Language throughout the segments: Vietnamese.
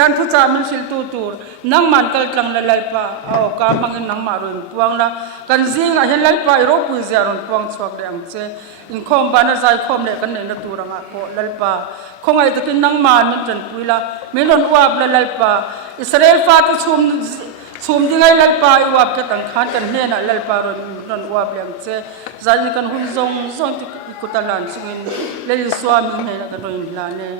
Dan thu cha min sil tu tur nang man kal tlang la lalpa aw ka mangin nang marun puang la kan zing a hen lalpa ro pu ziaron puang chwak le ang che in khom bana zai khom le kan ne na turanga ko lalpa khongai takin nang man min tran puila melon uap la lalpa Israel fa tu chum dingai lalpa uap ke tang khan kan ne na lalpa ron non uap le ang che zai kan hun zong zong ti kutalan singin le swami ne na kan ron la ne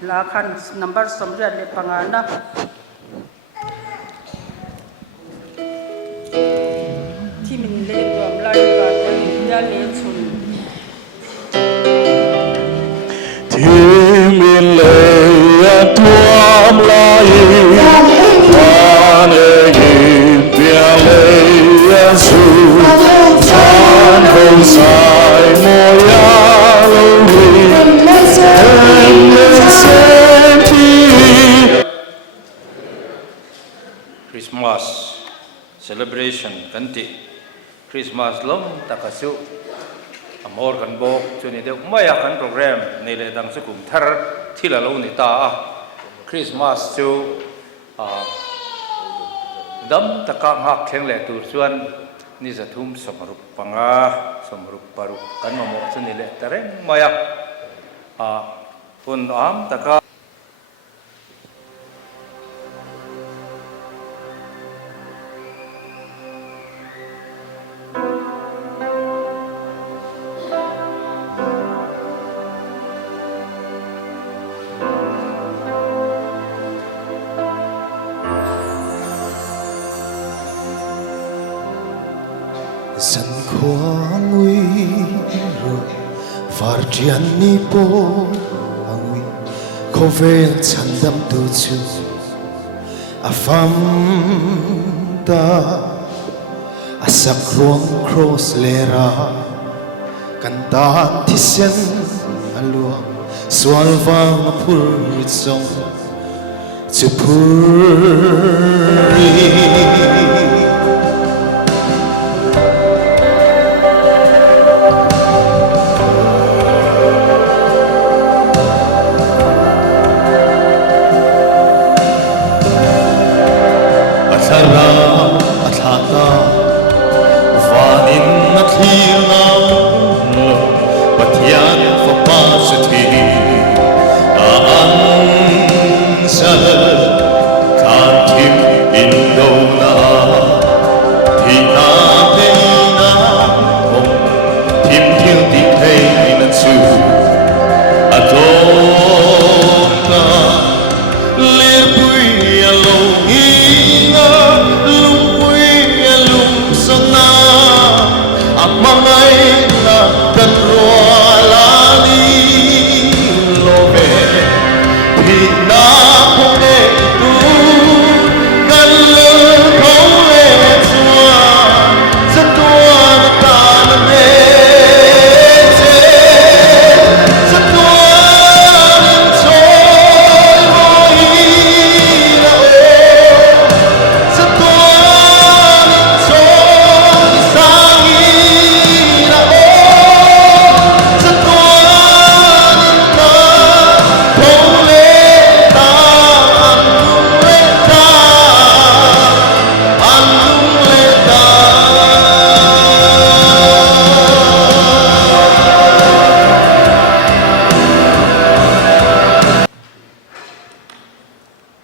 Lakan number somriat le pangana timin le dom lai ka ya le chun timin le ya dom lai ane bia le ya su fan hong sai mo ya lo Christmas celebration kanti Christmas lom takasu amor kan bok chuni de maya kan program nei le dang su kum thar thila lo ni ta Christmas chu dam taka ngak kheng le tur chuan ni za thum somrup panga somrup paru kan mo chuni le tareng maya pun am taka Dân khoang nguy rồi Vardian ni po angui Kove chan dam tu chu Afam ta Asak ruang cross lera Kantaan tisen aluang Swal vang pur song Chupuri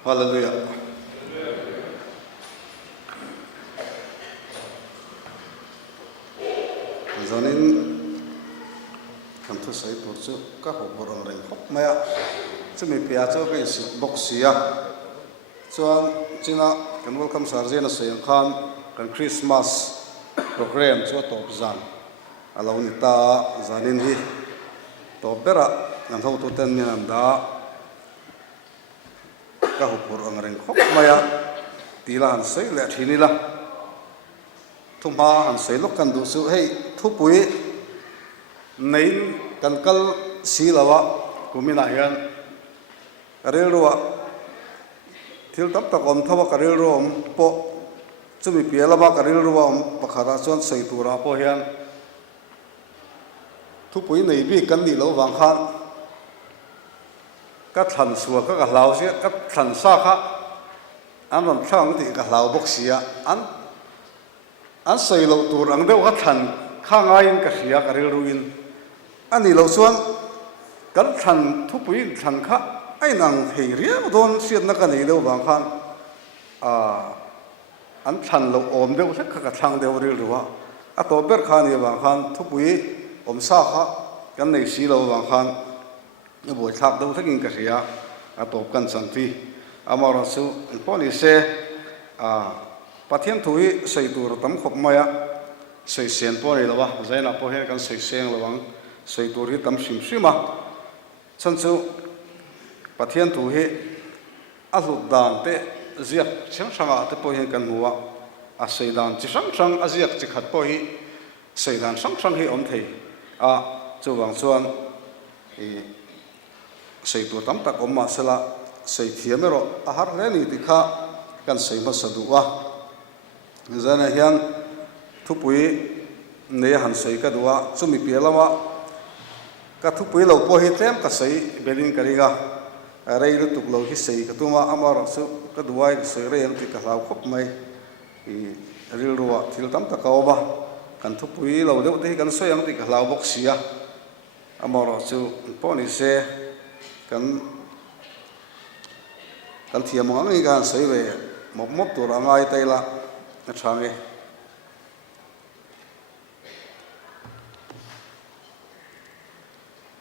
Hallelujah. Zanin kan thu sai por chu ka ho borang reng hop maya chumi pia chu ke boxia chuan china kan welcome sarjena sayang khan kan Christmas program chu top zan alo ni ta zanin hi to bera kan ho tu ten ni nam da ka ho borang reng hop maya tila han sai le thini la thuma han sei lok kan du su hei thu pui nei kan kal si lawa kumina hian karel ruwa thil tak tak om thawa karel ro om po chumi pialama karel ruwa om pakhara chuan sei tura po hian thu pui nei bi kan ni lo wang khan các thần sủa các lão sĩ các thần sa khác anh làm thang thì các lão bốc xia anh xây lâu tour anh đâu các thần khang ai các xia các ruin anh đi lâu xuân các thần thúc quý thần khác anh năng thấy riêng đón xiên cái này đâu bằng khan anh thần lâu ôm đâu tất cả các thằng đều rồi à tổ biệt khan này bằng khan thúc quý ôm sa khác cái này xí lâu bằng khan như buổi tháp đâu tất cả cái gì à tổ cần sản thi mà rồi số policy phát hiện thui xây tour tấm khop maya xây sen po này là ba giải na po he kan xây sen là bằng xây tour hi tấm sim sim mà chân số phát hiện thui à lụt đàn te ziak sáng sáng à te po he kan mua xây đàn chỉ sáng sáng à ziak chỉ khát po hi xây đàn sáng sáng hi ổn thầy cho bằng xuân xây tour tấm tak mà sẽ là xây thiêm rồi hát lên thì khá kan xây mà sadu giờ này hiện thúc quý này hắn xây cái đó chúng mình biết lắm cái thúc quý lâu po hết em cái xây bên cái gì cái đây lúc tục lâu hết xây cái tu mà amar số cái đó cái xây đây thì cái lâu khóc mày thì riêng rồi thì tấm ta cao ba kan thúc quý lâu đâu thì kan xây thì cái lâu bốc xia amar số po này xe kan thiêm mong cái kan xây về một mốc tuổi là ngay tay là trang ấy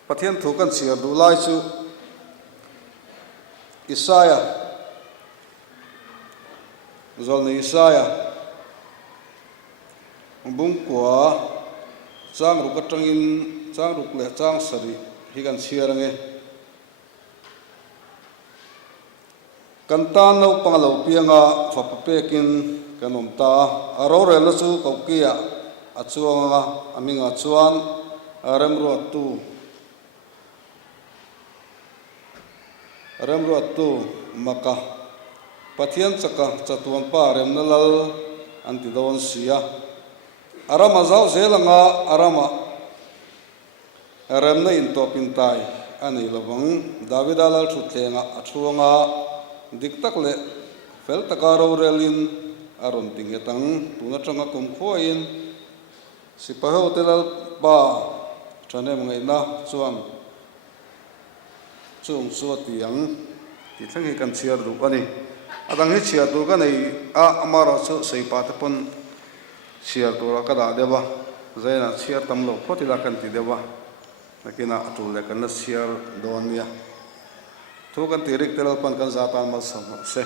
phát hiện thủ căn sửa đủ lại chú Isaiah rồi này Isaiah bung của trang rục trang in trang rục lệ trang sari hi kan sửa nghe kan tan lo pang lo pianga fa pa pekin kanom ta aro re lo chu ko kia achuanga aminga chuan rem ro tu maka pathian chaka chatuan pa rem nalal anti don sia arama zau zelanga arama rem na in to pintai ani lawang davidalal thu tlenga achuanga dik tak le fel takaro relin aron tingetang tuna tanga kum khoin sipaho telal ba chane ngai na chuan chung suat yang ti thangi kan chiar du ani adang hi chiar du ka nei amara chu sei pa te pon chiar du ra ka da deba zaina chiar tam lo photila kan ti deba nakina atul le kan na chiar don ya thu kan tirik telal pan kan zatan mal sam se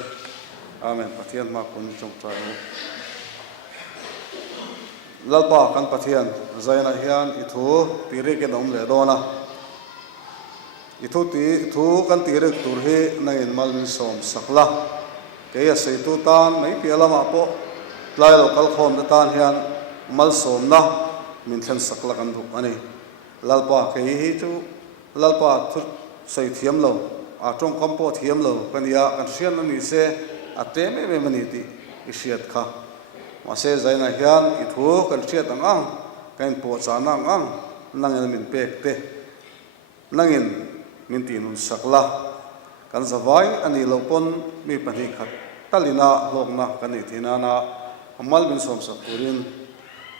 amen pathian ma kun chung ta lalpa kan pathian zaina hian i thu tirik ke dom le dona i thu kan tirik tur hi na in mal min som sakla ke ya sei tu tan mai pi alama po lai lo kal khom da tan hian mal som na min thlen sakla kan du ani lalpa ke hi chu lalpa thu sei thiam lo a trong kampo thiam lo kan ya kan sian ani se ate me mani ti isiat kha ma se zaina hian i thu kan siat ang kan po cha na ang nangel min pek te nangin min ti nun sakla kan zawai ani lo pon mi pani khat talina lokna kan ni thina na amal bin som sa purin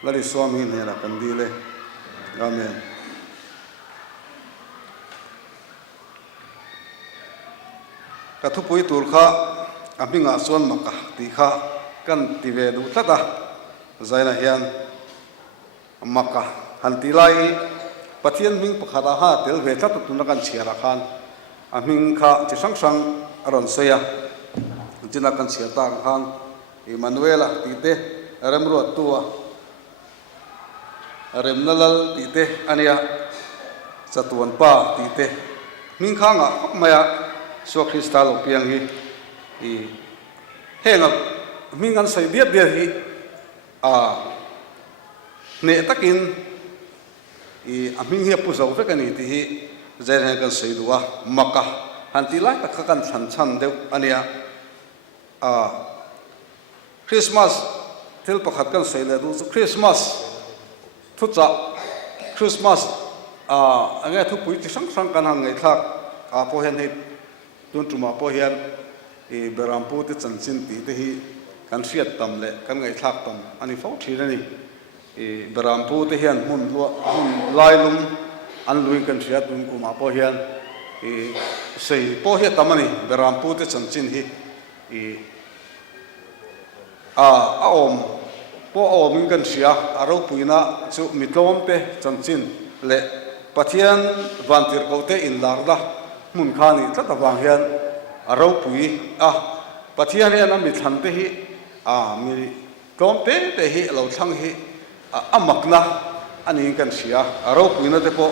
lari swami ne la kan dile amen ka thu pui tur kha aminga suan maka ti kha kan ti ve du tata zaina hian maka han ti lai pathian ming pakhata ha tel ve tlat tu na kan chiara khan aming kha chi sang sang aron soya jina kan sia ta khan Emmanuela ti te remro tua remnalal ti te ania chatuan pa ti te ming khanga maya so kristal piang hi i henga mingan sai biat dia hi ne takin i aming hi pu zo fe kan ti hi zen kan sai duwa maka hanti lai tak kan chan chan deu ania Christmas tel pakhat kan sai le du Christmas thu cha Christmas angai thu pui ti sang sang kan hang ngai thak po hen hi tun tuma po hian berampu te chanchin ti te hi kan hriat tam le kan ngai thlak tam ani fo thina ni berampu te hian hun lailum an lui kan hriat tun kuma po hian sei po hi tamani berampu te chanchin hi a om po om kan hria aro puina chu mitlom te chanchin le pathian vantir ko te in larla mun khani tla tawang hian aro pui pathian hian ami thlan te hi mi tlom te hi lo thlang hi amakna ani kan hria aro puina te po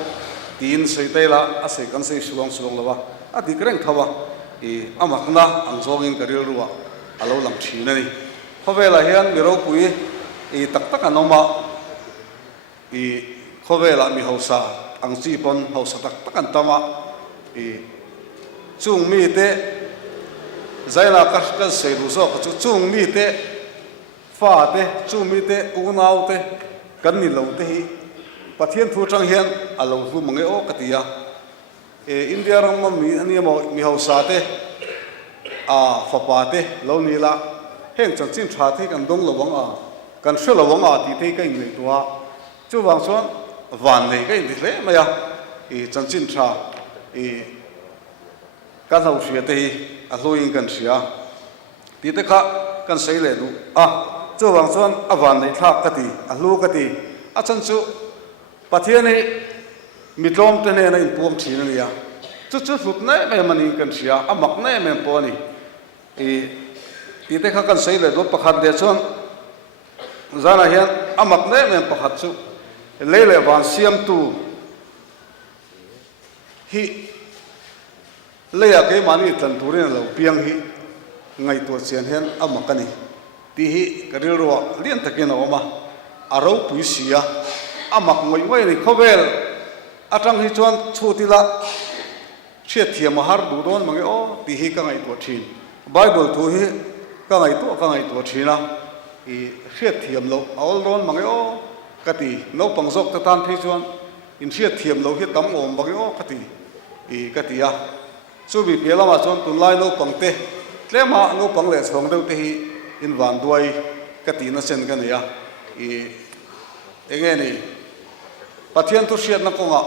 tin sei te la a sei kan sei suang lawa a ti kreng thawa amakna ang zongin karil ruwa alo lam thina ni khowela hian mi ro pui tak tak anoma khowela mi hosa ang chi pon hosa tak tak an tama chung mi te zaina ka sei ru so ka chung mi te fa te chung mi te unau te kan ni lo te hi pathian thu tang hian alo hu mangai o katia india rang ma mi ani mo mi hosa te fa pa te lo ni la heng chang chin tha the kan dong lo wang kan shwe lo wang ti te kai ngai tua chu wang son van nei kai ni le ma ya chang chin tha kan ho shwe te hi a loing kan sia ti te kha kan sei le du chu wang son a van nei thak ka ti a lu ka ti a chan chu pathian ni mitlom te ne na in puam thina ni ya chu hlut nai me mani kan sia amak nai me po ni ti te kha kan sei le do pakhat de chon zana hian amak nai me pakhat chu le van siam tu hi le ya ke mani tan turin lo piang hi ngai to chen hian amakani ti hi karil ro lian takin oma aro puisia amak ngoi ni khovel atang hi chuan chutila thiat thiam har du don mangi o ti hi ka ngai to thin bible thu hi ka ngai to thina thiat thiam lo aul don mangi o kati no pangjok ta tan thi chuan in thiat thiam lo hi tam om mangi o kati katia chu bi pelama chuan tun lai no pangte tlema no pangle chhong deu te hi in van duai kati na chen kan ya engeni pathian tu hriat na konga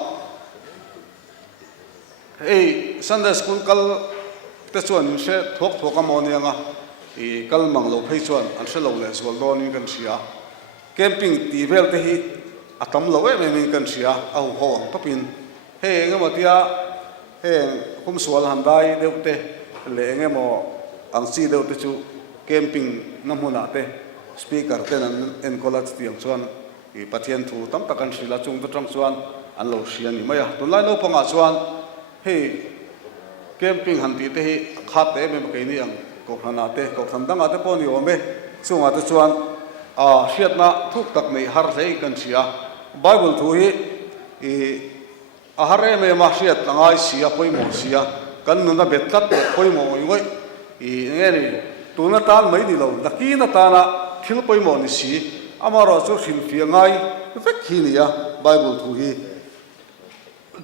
Sunday school kal te chuan se thok amoni anga kal manglo phei chuan an se lo le zol don ni kan sia camping ti vel te hi atam lo e me kan sia au ho ang papin ngamatia kum sual handai deute le ngemo ang si deute chu camping namuna te speaker ten en college tiang chuan pathian thu tam takan sila chung to tang chuan an lo sian ni maya to lai lo panga chuan camping hanti te hi khate me ke ni ang ko khana te ko thandanga te poni ome chunga te chuan hriat na thuk tak nei har hlei kan sia bible thu hi ahare me ma hriat tangai sia poimo sia kan nu na betlat poimo ngoi ngeni tuna tan mai ni lo dakina tana thil poimo ni si amaro chu hil fi ngai vek hi nia bible thu hi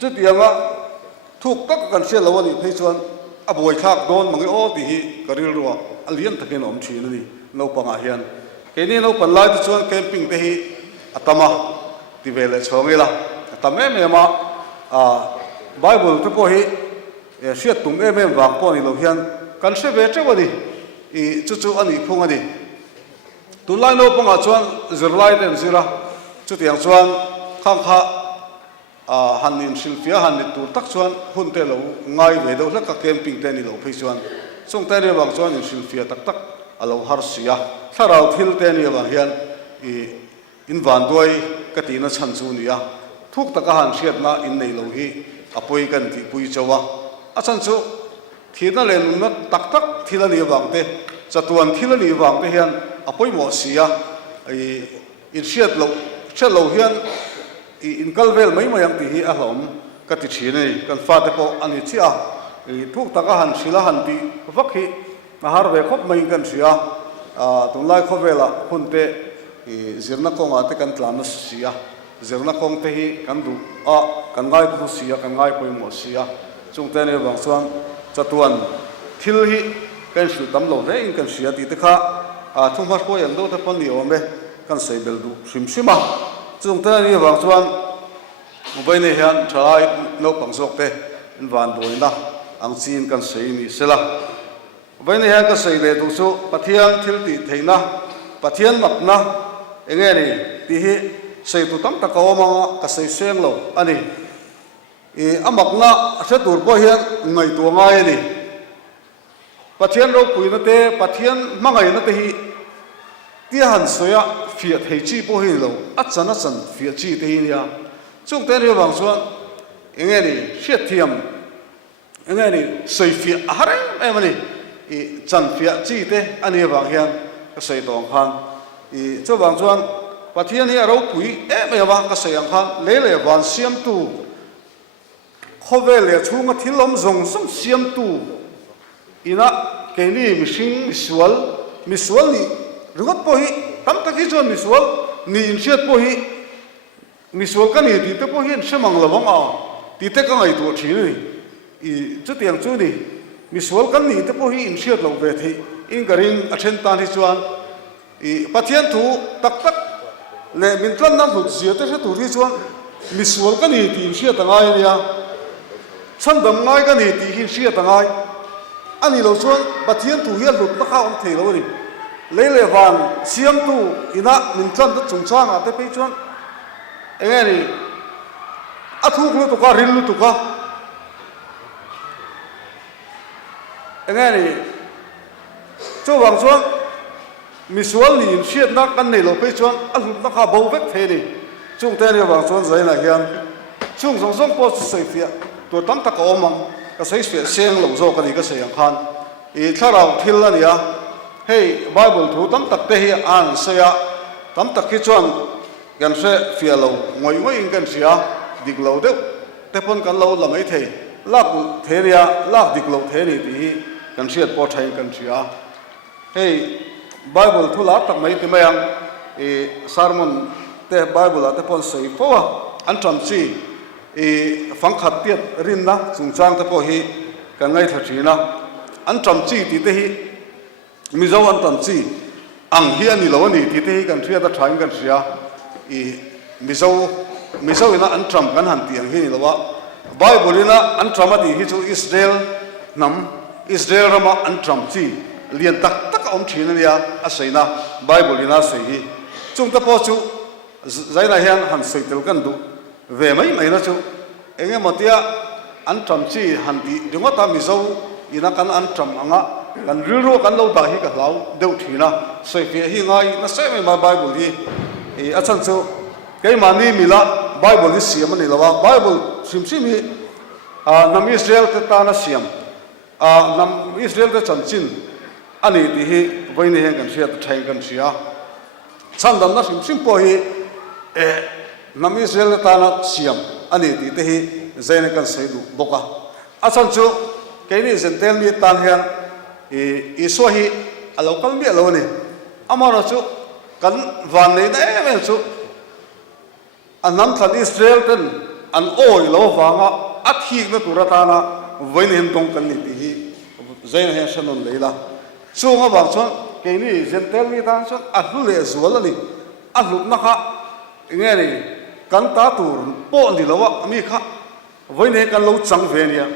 chu tianga thuk tak kan se lawani phei chuan aboi thak don mangi o ti hi karil ruwa alian takin om thina ni no panga hian keni no pan lai chuan camping te hi atama ti vele chhongila atame me ma bible te po hi siat tum em wang po ni lo hian kan se ve chewani chu ani phungani tulai no panga chuan zirlai ten zira chu tiang chuan khang kha hanin silfia hanit tur tak chuan hunte lo ngai ve do la ka camping te ni lo phei chuan chung te re wang chuan in silfia tak tak alo har sia tharau thil te ni wang hian in van doi ka ti na chan chu nia thuk taka han hriat na in nei lo hi apoi kan ti pui chawa a chan chu thina le na tak tak thila ni wang te chatuan thila ni wang te hian apoi mo sia in hriat lo hian in kalvel mai mayang ti hi a hlom ka ti thine kan fa te po ani chia thuk taka han sila han ti vak hi a har ve khop mai kan sia tunlai khovela hunte zirna konga te kan tlam na sia zirna kong te hi kan du kan ngai pu sia kan ngai poi mo sia chung te ne bang chuan chatuan thil hi kan su tam lo re in kan sia ti te kha thung hat ko yang do te pon ni ome kan sei bel du sim chung ta ni wang chuan vai ne hian thai no pang sok te in van boi na ang chin kan sei ni sela vai ne hian ka sei le du chu pathian thil ti theina pathian mak na enge ni ti hi sei tu tam ta ko ma ka sei seng lo ani amak na se tur po hian ngai tu ngai ni pathian ro pui na te pathian mangai na te hi tia han soya fiat hei chi po hi lo achana chan fiat chi te hi ya chung te ri wang chuan enge ni fiat thiam enge ni sei fiat hare em ni chan fiat chi te ani wang hian ka sei tong khan chu wang chuan pathian hi ro pui em wang ka sei ang khan le wan siam tu khovel le chunga thilom zong som siam tu ina keini misual ni rugat po hi tam taki chon misual ni insiat po hi misual kan hi ti te po hi semang lawang a ti te ka ngai tu thi ni chu tiang chu ni misual kan ni te po hi insiat lo ve thi in garing athen tan hi chuan pathian thu tak le min tlan na hlut zia te se tu ri chuan misual kan ni ti insiat angai nia chan dam ngai kan ni ti hin sia tangai ani lo chuan pathian tu hian lut na kha om thei lo ni le van siam tu ina min tlan ta chung chang a te pe chuan enge ni athuk lu tu ka ril lu tu ka enge ni chu wang chuan misual ni in siat na kan nei lo pe chuan a lut na kha bo vek the ni chung te ni wang chuan zai na hian chung song po sei fiaตัวตั้มตะกอมังก็ใช้เสียงหลงโซกันนี่ก็เสียงคันถ้าเราทิลละเนี่ยเฮ้ยไบเบิลถูตั้มตักเตะอ่านเสียตั้มตักคิดชวนกันเสียเฟียเรางอยอิงกันเสียดิกเราเด็กแต่พนกันเราละไม่เทลากเทเรียลากดิกเราเทนี่ที่กันเสียปอดไทยกันเสียเฮ้ยไบเบิลทุลาตักไม่ที่ไม่ยังสารมันแต่ไบเบิลแต่พนใส่เพราะว่าอันจำซีฟังขัดเตียดรินนะสุงจางตะโพฮีกันไงทัดชีนะอันจำจีติเตฮีมิเจ้าอันจำจีอังเฮียนี่เราวันนี้ติเตฮีกันเชียตะทายกันเสียมิเจ้าอินะอันจำกันหันเตียงฮีนี่เราว่าไบเบิลนะอันจำมาดีฮิจูอิสราเอลนำอิสราเอลมาอันจำจีเลียนตักอมชีนั่นเนี่ยอาศัยนะไบเบิลนะสิ่งฮีจงตะโพจูใจน่ะเฮียนหันสิ่งเดียวกันดูเวไม่นะจูเองมาเตียอันจำจีหันตีดึงว่าตามิเจ้าอินักกันอันจำอ่ะกันรู้กันเราได้ฮิกับเราเดี๋ยวทีนะใส่เฟียหิงไงน่าเสียไม่มาไบเบิลดีอาจารย์จูแกมานี่มีละไบเบิลที่เสียมันนี่ละว่าไบเบิลซิมมีนำอิสราเอลเตตานะเสียมนำอิสราเอลเตจันจินอันนี้ที่ไว้ในแห่งกันเสียตะไทยกันเสียฉันดำนะซิมพอฮีนำอิสราเอลเตตานะเสียมอันนี้ที่ที่ใจในกันเสียดูบอกว่าอาจารย์จูแกนี่เซนเทลมีตานเฮียนอิสวาฮีเราคัลมีเราเนี่ยอามาเราจูกันวันนี้ได้ไหมจูอันนั้นทันอิสราเอลเป็นอันโอ้ยเราฟังอ่ะอัฐินัตุรตานะไว้ในหินตรงกันนี่ที่ใจในเฮียนฉันนั่นเลยละช่วงบางช่วงแกนี่เซนเทลมีตานช่วงอัดลุเลสวลนี่อัดลุนะคะยังไงนี่กันตาตูนโป้นี่แล้วว่ามีค่ะไว้ในกันเราจังเวียนเนี่ย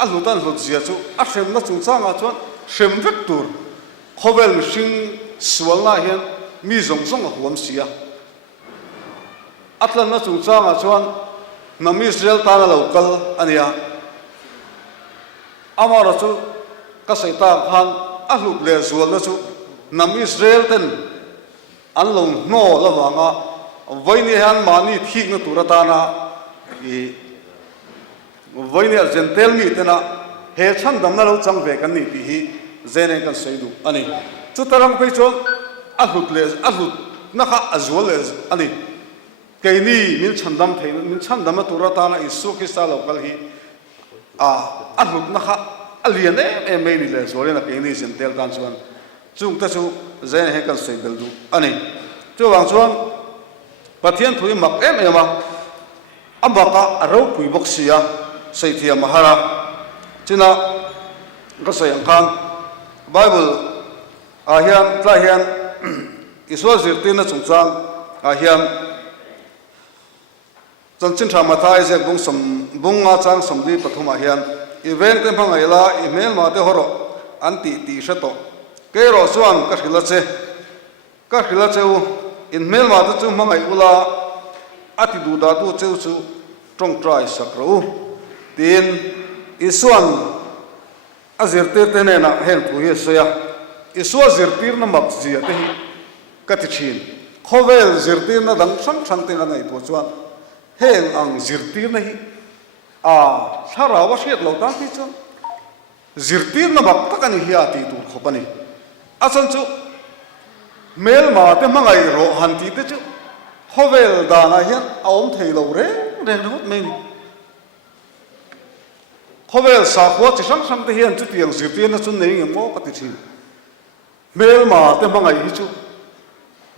อันหลุดอันหลุดเสียจูอันเข็มนั่งจุงจ้างอ่ะชวนเข็มเวกตูนเขาเวลชิงสวลน่าเห็นมีสงสงหัวมเสียอัตลันนั่งจุงจ้างอ่ะชวนน้ำอิสราเอลตาเราเกลอันเนี้ยอามาเราจูก็ใส่ตาพันอันหลุดเลสวลนั่งจูน้ำอิสราเอลเต็นอันลงโน่ละวังอ่ะไว้ในฮันมานี่ทิ้งนัตุรตานะไว้ในเซนเทลมีเตนะเฮชันดำนั้นเราจังเวกันนี่ที่เจเนกันเสียดูอันนี้จุดตรังไปจนอัลลุดเลสอัลลุดนักอัจวลเลสอันนี้แค่นี้มินชันดำเทนมินชันดำตุรตานะอิสุกิสาลกัลฮีอัลลุดนักอัลเลียนไม่นี่เลสวันนี้แค่นี้เซนเทลกันชวนจุงแต่จูเจเนกันเสียดูอันนี้จูวางชวนปะเทียนถุยหมักมาอัมบากะเราปุยบกเสียใส่เทียมหาราจินะ ก็ใส่ยังคันไบเบิลอาเฮียนตาเฮียนอิสวาจิตตินนะจงจางอาเฮียนจันจินทรามาทายเจบุงสมบุงอาจางสมดีปฐมอาเฮียนอีเวนต์เต็มพังไงล่ะอีเมลมาเตหรออันตีเสตโตเกยรอส่วนก็ขิลเจออินเมลมาเตจุมังไงอุลาอติดูดาตูเจ้าจูตรงใจสักรู้ตีนอีส่วนอาจิรติเตเนน่ะเห็นผู้เหี้ยเสียอีส่วนจิรติน่ะมักเสียที่กัติชินเขาเวลจิรติน่ะดังช่างติงอันไหนตัวจวนเฮงอังจิรติน่ะฮิชาราว่าเสียเหล่าตั้งที่จวนจิรติน่ะบักตะกันฮิอาติตูขบันนี่อาจารย์จูเมลมาเตมังไงโรหันตีเตจูเขาเวลดานาเฮียนเอาอมเทลเอาเร่รู้ไหมเขาเวลสาขวจิช่างเทียนจุดเตียงสิเตียนจุดนี้ยังโม่ปฏิทินเมลมาเต็มบังไงฮิจู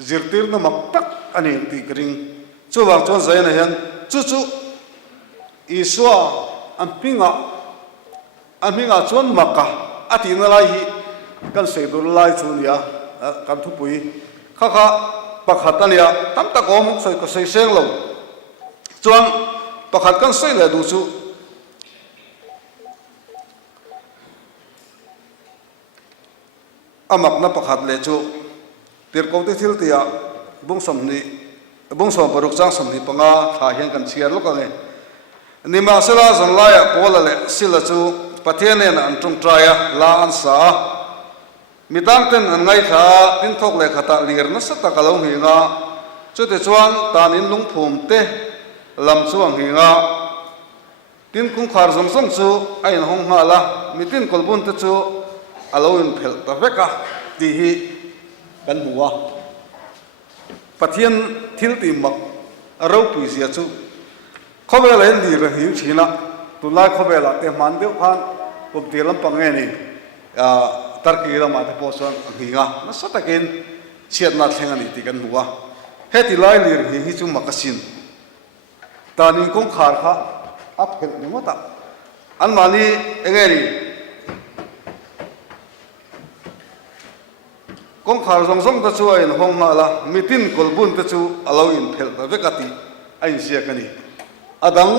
จิตติร์นมักตักอันนี้ตีกริงจู่ว่าจวนใจนะเห็นจู่อิสวาอันพิงะจวนมักกะอาทิตย์นั้นไรกันเสดุลไลจูเนียกันทุบุยข้าปักขัดตันเนียตั้มตะโกมใส่ก็ใส่เสียงลงจวนปักขัดกันใส่เลยดูจู่อามักนับประคัดเลจูเตียร์กองที่ทิลเตียบุ้งสมปรุกจ้างสมนิปังอาหาเห็นกันเชียร์ลูกอะไรนิมาเสลาสันไลน์พอละเลสิลจูปะเทียนเนนอันตรงใจลาอันสามีตั้งเต็นอันไงขาดินทกเลขตะเลียร์นัสตะกะลงหิงาจุดที่ชวนตานินลุงภูมิเตลำช่วงหิงาดินคุ้งขารสงจูไอ้หงหาละมีดินกอลบุนเตจูอารมณ์เพลตะเวกะดีฮีกันหัวปะเทียนทิลติมักเราปุยเสียจูเขาเวลาเห็นดีระหิวชีนะตุลาเขาเวลาเตมันเดียวพันปุบเดียลปังเงินี่ตะกี้เรามาที่โพสต์หิงะนั่นสัตว์กินเชียดนัดเชิงนี่ตีกันหัวเฮติไลลีระหิวจูมักสินตานิงคงขาดค่ะอัพเห็นนี่มั้งตาอันมานี่เองนี่กงขารสงตะช่วยห้องมาละมิตินกลบุนตะชูอลาวินเพลตะเวกติไอ้เสียกันนี่อดัง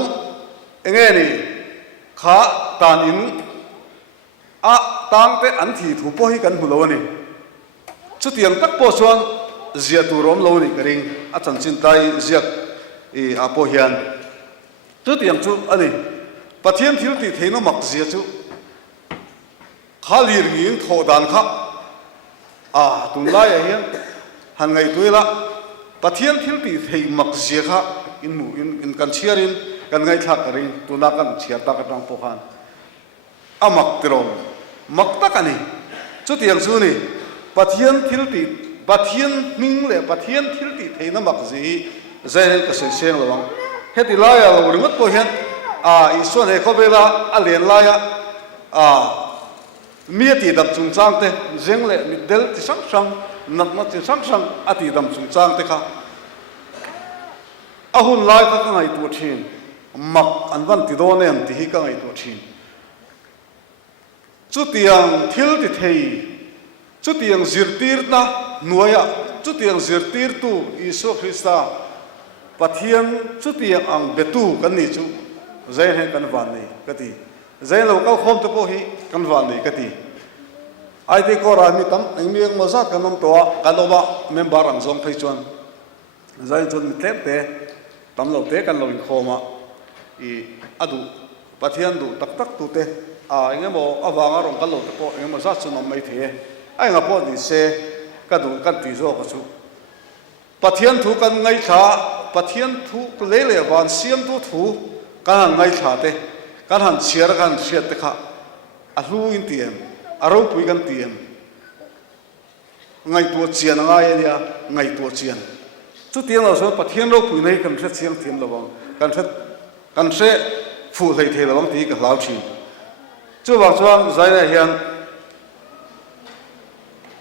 เองนี่ขาตานินตั้งแต่อันที่ถูกพ่อให้กันหัวนี่ชุดเตียงตักโพชวนเสียตัวรวมโลนี่กระดิ่งอาจารย์จินไตเสียอาโพเฮียนชุดเตียงชุดอันนี้ปะเทียนทิลติเทนมักเสียชุขาลีร์ยิงโถดานข้าตุนไล่เฮียนหันไงตัวละปะเทียนทิลติเทมักเสียข้าอินหมู่อินกันเชียรินกันไงทักกระดิ่งตุนละกันเชียตากระดังโพหันมักตรมมักตะกันนี่จุดอย่างสู้นี่ปะเทียนทิลติปะเทียนมิงเลยปะเทียนทิลติเทนมักเสียใจเห็นก็เสียเสียงระวังเฮติไล่เราหรือมัดโพเฮียนอีส่วนเฮเขาเวลาเลียนไล่มีตีดำจุงจางเตเจงเล่มีเดลที่ช่างนัดที่ช่างตีดำจุงจางเตค่ะหุ่นไล่ก็ไงตัวชินมักอันวันที่โดนเนี่ยที่ฮิก็ไงตัวชินจุดยังทิลติเทยจุดยังจิรตีร์นะหน่วยจุดยังจิรตีร์ตูอิสุคริสต์ปัทยังจุดยังอังเบตูกันนี่จูใจเห็นกันวันนี้ก็ตีใจเราเข้าคอมตะโพฮีกันวันนี้ก็ตีไอ้ที่ก็รามีตั้มไอ้เมียงมาซักกันน้ำตัวกันเอาว่าเมมบารังซองไปชวนใจจนมีเทปเตะตั้มเราเตะกันเราอินโคมาอีอดูปัทยังดูตักตัวเตะไอ้เงี้ยบอกเอาวางอารมณ์กันเราตะโพไอ้เงี้ยมาซักสุนัขไม่เทะไอ้เงี้ยพอดีเสกันดูกันตีโซ่กันชูปัทยังถูกกันไงขาปัทยังถูกเละๆวันเสียมถูกกันไงขาเตะกันหันเชียร์กันเชียร์เตะค่ะอรูอินเตียนอารมณ์ปุยกันเตียนไงตัวเชียนไงเนี่ยไงตัวเชียนทุกเตียนเราส่วนปัทยังเราปุยในกันเสียเสียงเทียมระวังกันเสียฟูให้เทระวังตีกับเหล่าชีจู่บางช่วงใจเนี่ยเห็น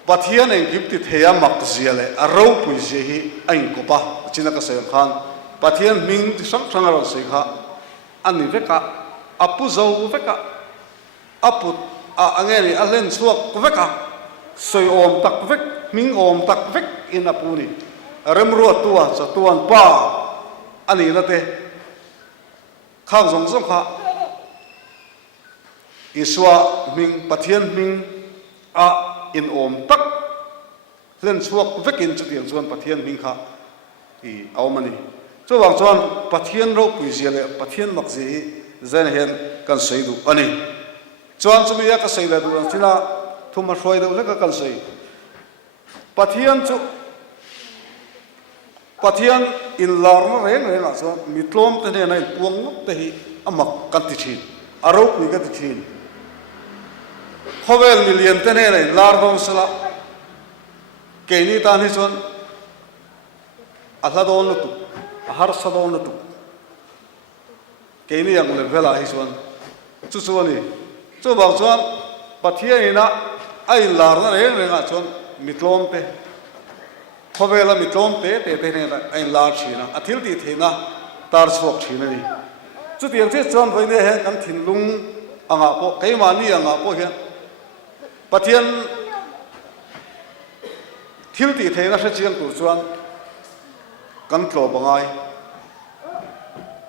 ปัทยังเองกิบติเทียมักเสียเลยอารมณ์ปุยเสียฮีไอ้กุปะจินักเสียงขันปัทยังมิงที่สังเราเสียค่ะอันนี้เวกะอปุเจ้าเวกะอปุ angeli alen suak vek a soi om tak vek ming om tak vek in apuni remru tua sa tuan pa ani na te khang zong zong kha iswa ming pathian ming a in om tak len suak vek in chu tiang chuan pathian ming kha i awmani chu wang chuan pathian ro pui ziale pathian makzi zen hen kan seidu ani chuan chu mi ya ka seida du china thuma hroi do le ka kan sei pathian chu pathian in larna reng reng a chuan mitlom te ne nai puang nok te hi amak kan ti thin aro pui ka ti thin khovel million te ne nai lar dong sala ke ni ta ni chuan a hla don lu tu a har sa don lu tu ke ni yang le vela hi chuan chu chu ani chu bang chuan pathian ina ai lar na reng reng a chuan mitlom te khowela mitlom te te ne ai lar thina athil ti thina tar chhuak thina ni chu tiang che chuan voi ne hen kan thin lung anga po keima ni anga po hian pathian thil ti theina hre chiang tur chuan kan tlo bangai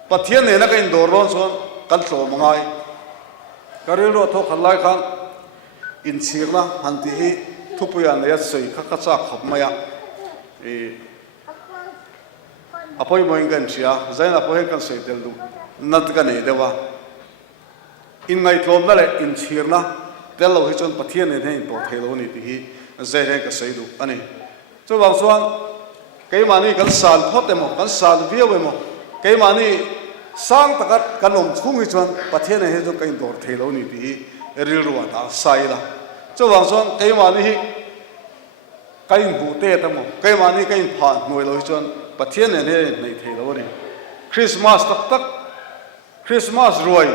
pathian ne na kain dor ron chuan kan tlo bangai karil ro tho khalai khan in chirna hanti hi thupuya ne sei kha kha cha khop maya e apoi moing kan chia zain apoi kan sei tel du nat ka nei dewa in ngai tlom na le in chirna tel lo hi chon pathian ne nei po thelo ni ti hi zai he ka sei du ani chu wang chuan keimani kan sal phot emo kan sal viau emo keimani sang takat kan om chung hi chuan pathian ne he jo kain dor thelo ni ti hi ril ruwa ta sai la chu wang chuan keimani hi kain bu te tamo keimani kain phan noi lo hi chuan pathian ne nei thelo ni christmas tak tak christmas roi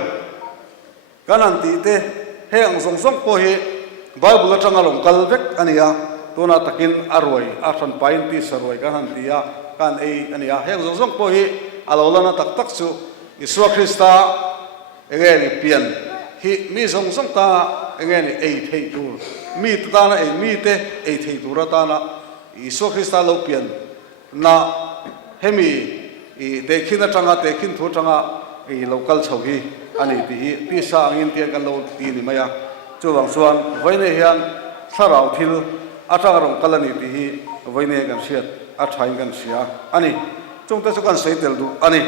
kan an ti te heng zong zong ko hi bible atanga lom kal vek ania tuna takin aroi a than pain ti saroi kan han tia kan ei ania heng zong zong ko hi alolana tak tak chu iswa krista engeni pian hi mi zong zong ta engeni ei thei tur mi ta na ei mi te ei thei tur ta na iswa krista lo pian na hemi i dekhin atanga dekhin thu tanga i local chhogi ani ti sa angin tiang kan lo ti ni maya chuwang chuan voine hian tharau thil atang rong kalani ti hi voine kan siat a thain kan sia ani chungte chu kan seitel du ani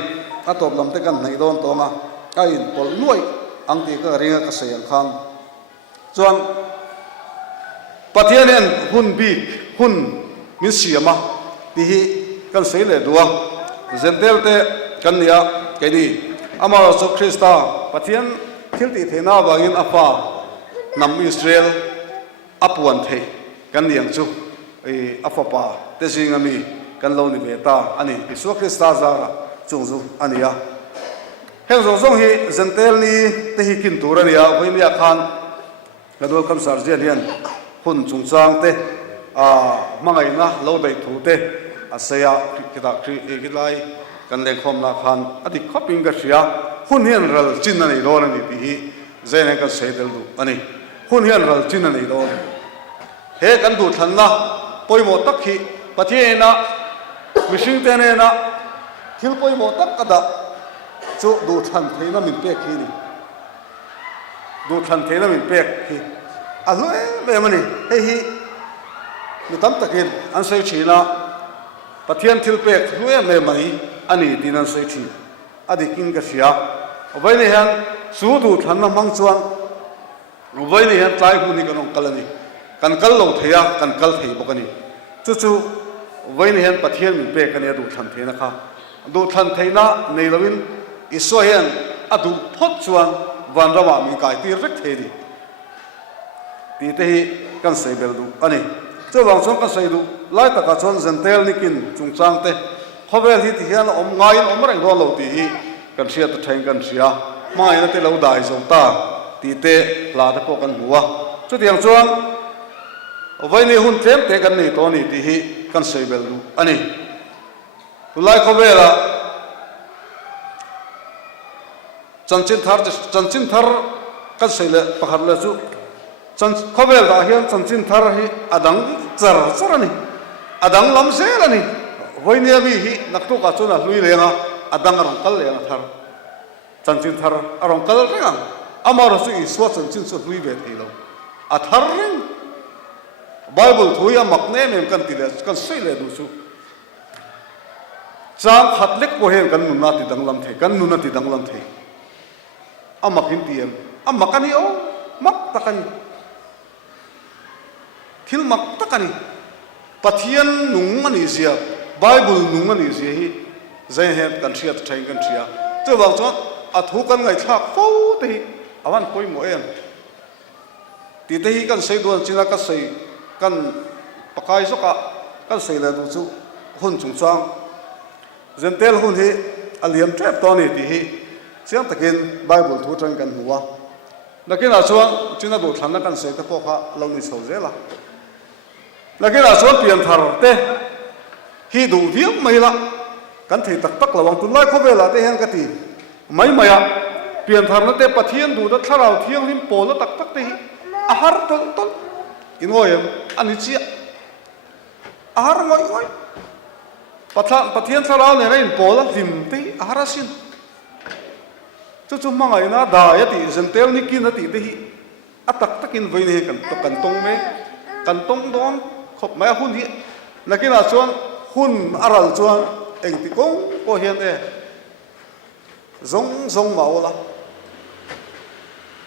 a top lam te kan nei don tonga a in pol nuai ang ti ka ringa ka sayang khang chuan pathianen hun bik hun min siama ti hi kan seile duwa zentel te kan nia ke ni amara so krista pathian thilti thena bangin apa nam israel apuan the kan niang chu e afapa te jingami kan lo ni beta ani isu krista zara chungzu ania heng zong zong hi zentel ni te hi kin turania hoimia khan gadol kam sarje lian hun chungchang te a mangai na lo dai thu te asaya kita kri egilai kan le khom na khan adi khoping ga sia hun hian ral chin na nei lo na ni ti hi zene ka seidel du ani hun hian ral chin na nei lo he kan du than na poimo tak hi pathiena mishing te ne na thil poimo tak kada chu du than theina min pek hi ni du than theina min pek hi a lo le mani he hi mi tam takin an sei china pathian thil pek luya le mai ani dinan sei thi adi king ka sia obaini han su du thanna mang chuan obaini han tlai hu ni kanong kalani kan kal lo theya kan kal thei bokani chu chu obaini han pathian min pek ani du than theina kha du than theina nei lawin iso hian adu phot chuan van rawa mi kai ti rek thei ti te hi kan sei bel du ani chu wang chong ka sei du lai taka chon zentel nikin chungchang te khovel hi ti hian om ngai om reng ro lo ti hi kan sia ta thain kan sia mai na te lo dai zo ta ti te la ta ko kan huwa chu tiang chuan vai ni hun tlem te kan ni to ni ti hi kan sei bel du ani tu lai khovela chanchin thar kan sei le pakhar le chu chan khovel da hian chan chin thar hi adang char charani adang lam selani voinia mi hi nakto ka chuna lui lenga adang rong kal lenga thar chan chin thar arong kal renga amaro su i swa chan chin so lui ve thilo a thar ring bible thuya makne mem kan tile kan sei le du su chang khatlek po hen kan nuna ti dang lam the kan nuna ti dang lam the amak hin tiam amakani o mak takani thil mak takani pathian nung ani zia bible nung ani zia hi zai he kan thia thai kan thia chu wang cho a thu kan ngai thak fo te hi awan poi mo em ti te hi kan sei don china ka sei kan pakai so ka kan sei la du chu hun chung chang zentel hun hi aliam trap to ni ti hi siang takin bible thu tang kan huwa lakin a chuan china do thana kan sei ta ko kha lo ni so zela lakin a chuan pian thar te hi du viam mai la kan thei tak tak lawang tu lai kho vela te hen ka ti mai maya pian thar na te pathian du da tharau thiang lim pol la tak tak te hi a har tol tol inoyam ani chi a har ngoi ngoi pathian tharau ne in pol la lim te a har sin chu mangai na da ya ti zentel ni kin ti te hi atak takin voi ne kan tong me kan tong don khop mai hun hi lakin a chuan hun aral chuan eng ti kong ko hian e zong maula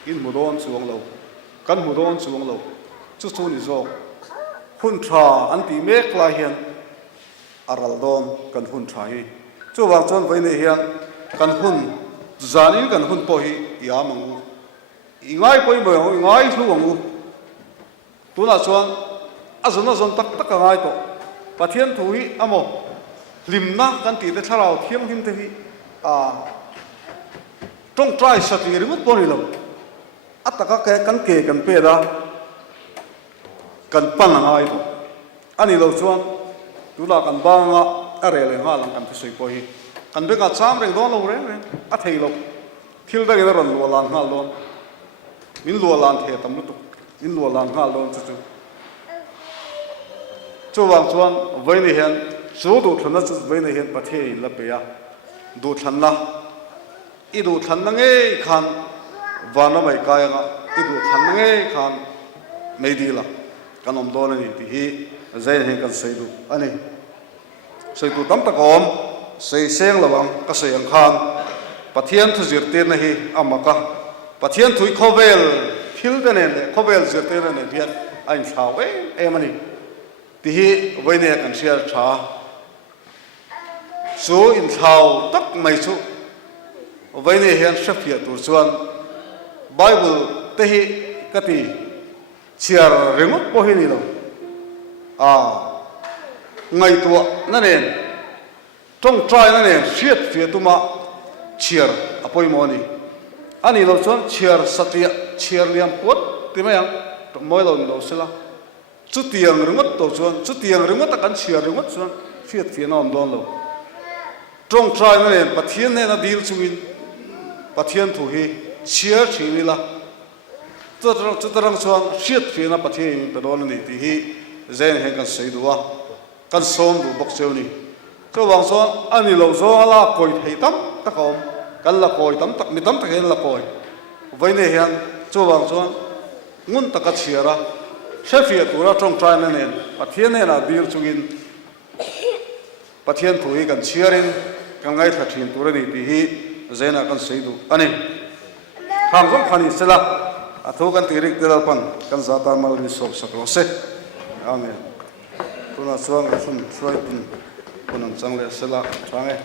in mudon chuang lo kan mudon chuang lo chu ni zo hun tha an ti mek la hian aral don kan hun tha hi chu wang chuan voi ne hian kan hun zanin kan hun po hi ya mangu ingai poi mo ingai thu mangu tuna chuan azuna zon tak tak ngai to pathian thui amo limna kan ti te tharau thiam him te hi a trong trai sati rimut poni lo ataka ke kan pe da kan pan ngai to ani lo chuan tula kan banga are le nga lang kan sei po hi kan be ka cham reng don lo reng a thei lo thil da ge ron lo lan nga lon min lo lan the tam lu tu min lo lan nga lon chu chu wang chuan voi ni hian chu du thana chu voi ni hian pathe la pe ya du thanna i du thanna nge khan wana mai ka ya i du thanna nge khan mei di la kan om don ni ti hi zai he kan sei du ani sei tu tam ta kom sei seng lawang ka sei ang khan pathian thu zir te na hi amaka pathian thui khovel thil de ne khovel zir te na ne bian ain thau em ani ti hi voi ne kan share tha so in thau tak mai chu voi ne hian shafia tur chuan bible te hi kati chiar rengot po hi ni lo a ngai tu na nen trong trai na nen fiat fiatuma chiar apoi moni ani lo chuan chiar satia chiar liam pot ti mai ang moi lo lo sela chu tiang rengot to chuan chu tiang rengot ta kan chiar rengot chuan fiat fianom don lo trong trai na nen pathian ne na dil chuin pathian thu hi chiar thini la chu tarang chuan fiat fiana pathian ta don ni ti hi zen he kan sei duwa kan som du bok cheu ni chu wang chuan ani lo zo ala koi thei tam ta kom kan la koi tam tak mi tam tak hen la koi voi ne hian chu wang chuan ngun taka chiara shefia tura trong trai na nen pathian ne na dir chungin pathian thu hi kan chiarin kan ngai tha thin tura ni ti hi zena kan sei du ani khang jong khani sela atho kan tirik te pan kan zata mal ni sok saklo se amen tuna chuang sun suai tin kunang changle sela thange